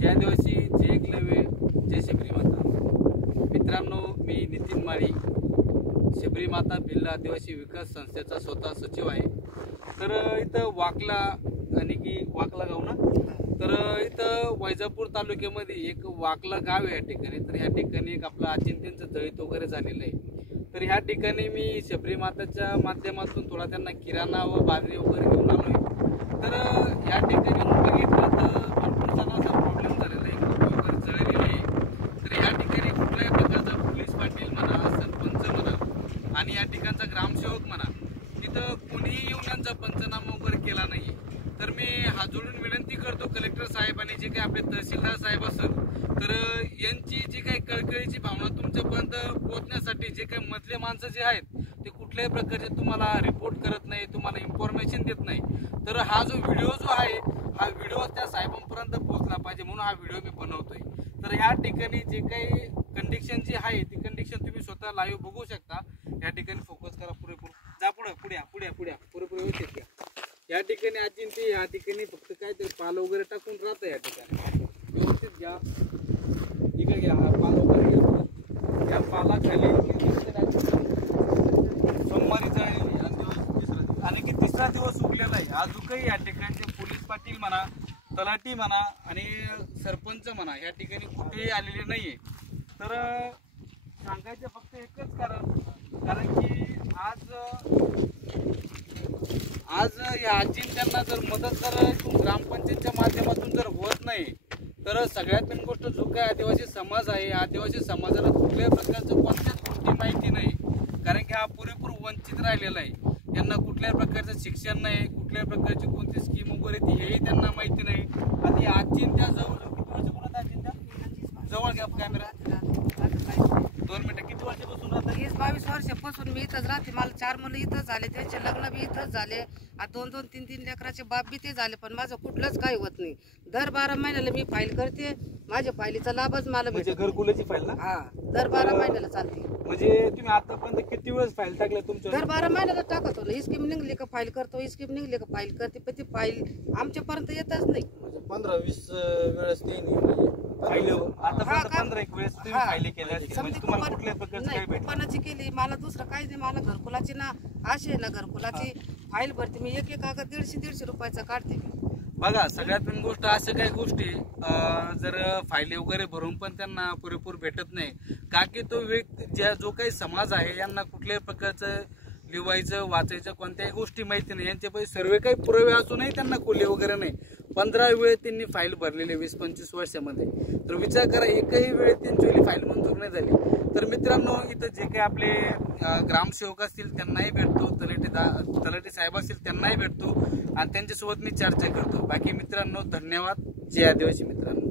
जय आदिवासी, जय एकलव्य, जय शबरी माता. मित्रांनो, मी नितीन माळी, शबरी माता भिल्ल आदिवासी विकास संस्थेचा स्वतः सचिव आहे. तर इथं वाकला आणि की वाकला गाव ना, तर इथं वैजापूर तालुक्यामध्ये एक वाकला गाव आहे या ठिकाणी. तर ह्या ठिकाणी एक आपला अचिंत्यंचं जळीत वगैरे झालेलं आहे. तर ह्या ठिकाणी मी शबरी माताच्या माध्यमातून थोडा त्यांना किराणा व बाजरी वगैरे घेऊन आलोय. तर या ठिकाणी बघितलं तर भरपूर जणांचा प्रॉब्लेम झालेला आहे, वगैरे जळलेली आहे. तर या ठिकाणी कुठल्याही प्रकारचा पोलीस पाटील म्हणा, सरपंच म्हणा आणि या ठिकाणचा ग्रामसेवक म्हणा, तिथं कोणीही येऊन यांचा पंचनामा वगैरे केला नाही. तर मी हात जोडून विनंती करतो कलेक्टर साहेब आणि जे काही आपले तहसीलदार साहेब असेल, तर यांची जी काही कळकळीची भावना तुमच्यापर्यंत पोहोचण्यासाठी जे काही मधले माणसं जे आहेत ते कुठल्याही प्रकारचे तुम्हाला रिपोर्ट करत नाही, तुम्हाला इन्फॉर्मेशन देत नाही. तर हा जो व्हिडिओ जो आहे, हा व्हिडिओ त्या साहेबांपर्यंत पोहोचला पाहिजे म्हणून हा व्हिडिओ मी बनवतोय. तर या ठिकाणी जे काही कंडिशन जी आहे ती कंडिशन तुम्ही स्वतः लाईव्ह बघू शकता. या ठिकाणी फोकस करा पुरेपूर, जा पुढे पुढे पुरेपूर व्यवस्थित घ्या. या ठिकाणी अजिंती या ठिकाणी फक्त काय ते पाल वगैरे टाकून राहतं. या ठिकाणी व्यवस्थित घ्या, इकडे घ्या, हा पाल वगैरे घ्या. या पालाखाली सोमवारी जळलेली आणि की तिसरा दिवस उगलेला आहे. अजूनही या ठिकाणचे पोलीस पाटील म्हणा, तलाठी म्हणा आणि सरपंच म्हणा या ठिकाणी कुठेही आलेले नाहीये. तर सांगायचं फक्त एकच कारण की आज या अजिंक्यांना जर मदत जर ग्रामपंचायतच्या माध्यमातून जर होत नाही, तर सगळ्यात मेन गोष्ट जो काय आदिवासी समाज आहे, आदिवासी समाजाला कुठल्याही प्रकारचं कोणत्याच गोष्टी माहिती नाही. कारण की हा पुरेपूर वंचित राहिलेला आहे. त्यांना कुठल्याही प्रकारचं शिक्षण नाही, कुठल्याही प्रकारची कोणती स्कीम वगैरे ती हेही त्यांना माहिती नाही. आणि अजिंक्या जवळ घ्या कॅमेरा, 2 मिनिटं. किती वर्षापासून राहतात? 22 वर्षापासून मी इथंच राहते. मला 4 मुलं इथंच झाले, त्यांचे लग्न बी इथंच झाले. 2-2, 3-3 लेकराचे बाप बी ते झाले, पण माझं कुठलंच काही होत नाही. दर 12 महिन्याला मी फाईल करते, माझ्या फाईलीचा लाभच मला म्हणजे घरकुलाची फाईल ना? हा, दर 12 महिन्याला चालते. म्हणजे तुम्ही आतापर्यंत किती वेळेस फाईल टाकल्या तुमच्या? दर 12 महिन्याला टाकतो ना. स्कीम निघली का फाईल करतो, स्कीम निघली का फाईल करते, पण ती फाईल आमच्यापर्यंत येतच नाही. म्हणजे 15-20 वेळेस ते आता 15-1 वेळेस तुम्ही फायली केल्या असतील. म्हणजे तुम्हाला कुठल्या प्रकारचं काही भेटलं? कुपनाची केली, मला दुसरं काहीच नाही. मला घरकुलाची ना अशी आहे ना, घरकुलाची फाईल भरते मी. एक कागद 150-150 रुपयाचा काढते मी. बघा, सगळ्यात मेन गोष्ट अशा काही गोष्टी जर फायली वगैरे भरून पण त्यांना पुरेपूर भेटत नाही. का की तो जो काही समाज आहे यांना कुठल्याही प्रकारचं लिवायचं वाचायचं कोणत्याही गोष्टी माहिती नाही. यांच्यापैकी सर्व काही पुरावे असूनही त्यांना कोल्हे वगैरे नाही. 15 वेळ त्यांनी फाईल भरलेली 20-25 वर्षामध्ये. तर विचार करा, एकही वेळ त्यांची फाईल मंजूर नाही झाली. तर मित्रांनो, इथं जे काही आपले ग्रामसेवक असतील त्यांनाही भेटतो, तलाठी साहेब असतील त्यांनाही भेटतो आणि त्यांच्यासोबत मी चर्चा करतो. बाकी मित्रांनो, धन्यवाद. जय आदिवासी मित्रांनो.